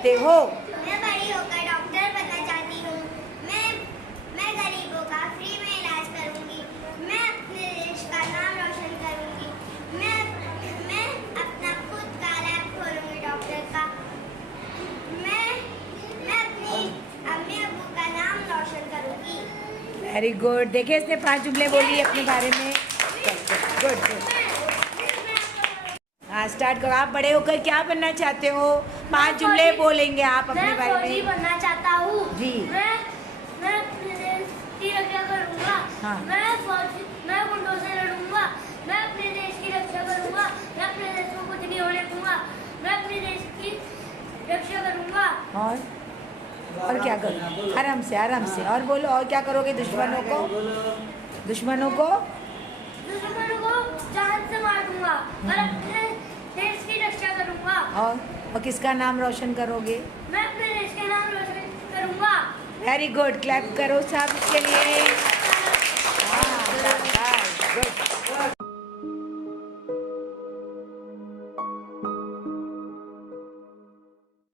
चाहते हो? मैं बड़ी होकर डॉक्टर बनना चाहती हूँ। मैं गरीबों का फ्री में इलाज करूँगी। मैं अपने देश का नाम रोशन करूँगी। मैं अपना खुद का लैब खोलूँगी डॉक्टर का। मैं अपनी अम्मी अब्बू का नाम रोशन करूँगी। Very good. देखिए इसने 5 जुमले बोली अपने बारे में। Good good. हाँ स्टार्ट करो। आप बड़े होकर क्या बनना चाहते हो? 5 जुमले बोलेंगे आप अपने बारे में। मैं फौजी बनना चाहता हूँ। जी। मैं अपने देश की रक्षा करूँगा। हाँ। मैं गुंडों से लड़ूंगा। मैं अपने देश की रक्षा करूँगा। मैं अपने देश को कुछ नहीं होने दूंगा। मैं अपने देश की रक्षा करूँगा। और क्या करो? आराम से और बोलो। और क्या करोगे? दुश्मनों को जान से मार दूंगा और अपने देश की रक्षा करूँगा। और किसका नाम रोशन करोगे? मैं अपने देश के नाम रोशन करूँगा। Very good. क्लैप करो सब के लिए।